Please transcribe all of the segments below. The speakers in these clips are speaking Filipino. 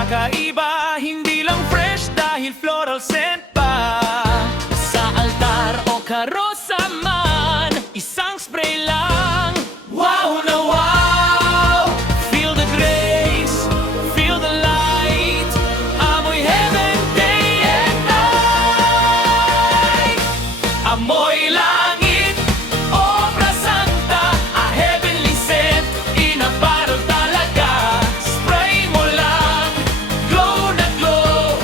kakaiba, hindi lang fresh dahil floral scent pa. Sa altar o karosa man, isang spray lang. Wow na wow! Feel the grace, feel the light. Amoy heaven day and night. Amoy langit, obra santa, a heavenly scent, in a bottle talaga. Spray mo lang, glow na glow,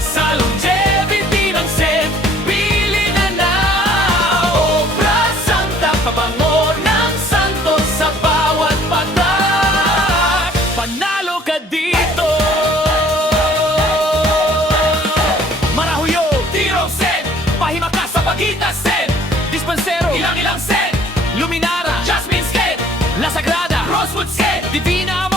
sa longevity ng scent, pili na now. Obra santa, pabango ng santo sa bawat patak. Panalo ka dito. Marahuyo, Tirong scent, pahimaka sa pagita scent, Dispensero, ilang-ilang scent, Luminara, Jasmine scent, La Sagrada, Rosewood scent, Divina